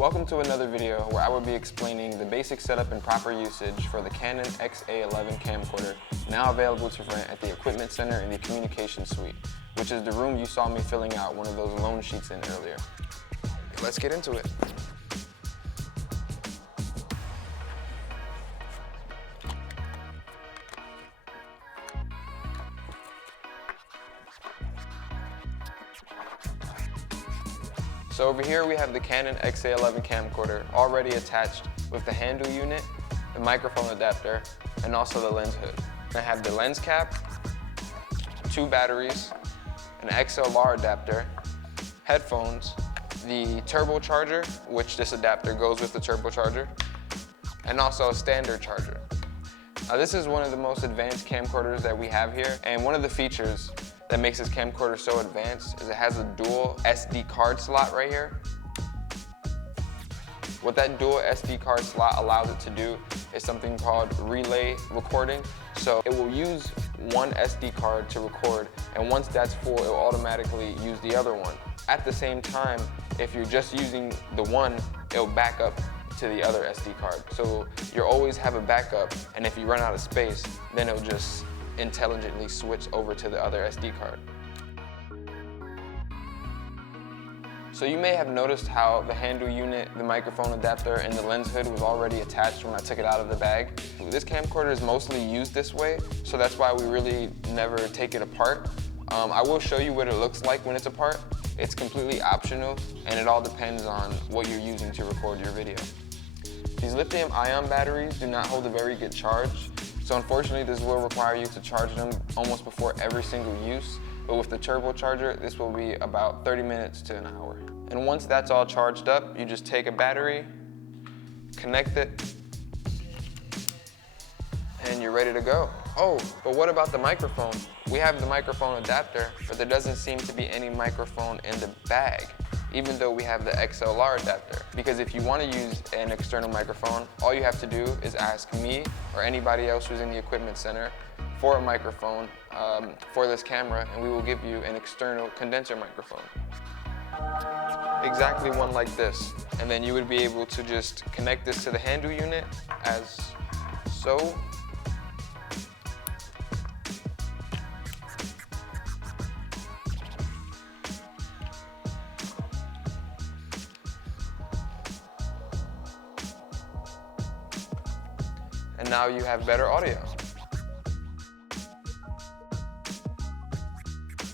Welcome to another video where I will be explaining the basic setup and proper usage for the Canon XA11 camcorder, now available to rent at the Equipment Center in the Communication Suite, which is the room you saw me filling out one of those loan sheets in earlier. Let's get into it. So over here we have the Canon XA11 camcorder already attached with the handle unit, the microphone adapter, and also the lens hood. I have the lens cap, 2 batteries, an XLR adapter, headphones, the turbocharger, which this adapter goes with the turbocharger, and also a standard charger. Now this is one of the most advanced camcorders that we have here, and one of the features that makes this camcorder so advanced is it has a dual SD card slot right here. What that dual SD card slot allows it to do is something called relay recording. So it will use one SD card to record, and once that's full, it will automatically use the other one. At the same time, if you're just using the one, it'll back up to the other SD card. So you'll always have a backup, and if you run out of space, then it'll just intelligently switch over to the other SD card. So you may have noticed how the handle unit, the microphone adapter, and the lens hood was already attached when I took it out of the bag. This camcorder is mostly used this way, so that's why we really never take it apart. I will show you what it looks like when it's apart. It's completely optional, and it all depends on what you're using to record your video. These lithium-ion batteries do not hold a very good charge, so unfortunately this will require you to charge them almost before every single use, but with the turbocharger this will be about 30 minutes to an hour. And once that's all charged up, you just take a battery, connect it, and you're ready to go. Oh, but what about the microphone? We have the microphone adapter, but there doesn't seem to be any microphone in the bag, even though we have the XLR adapter. Because if you want to use an external microphone, all you have to do is ask me or anybody else who's in the Equipment Center for a microphone for this camera, and we will give you an external condenser microphone. Exactly one like this. And then you would be able to just connect this to the handle unit as so. And now you have better audio.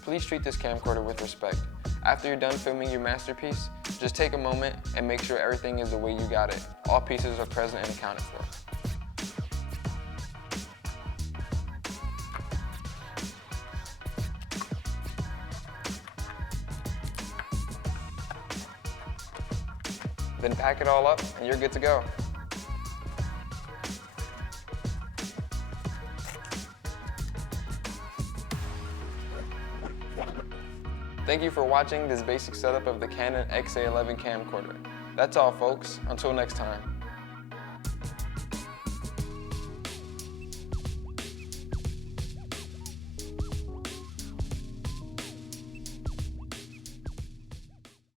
Please treat this camcorder with respect. After you're done filming your masterpiece, just take a moment and make sure everything is the way you got it. All pieces are present and accounted for. Then pack it all up and you're good to go. Thank you for watching this basic setup of the Canon XA11 camcorder. That's all folks, until next time.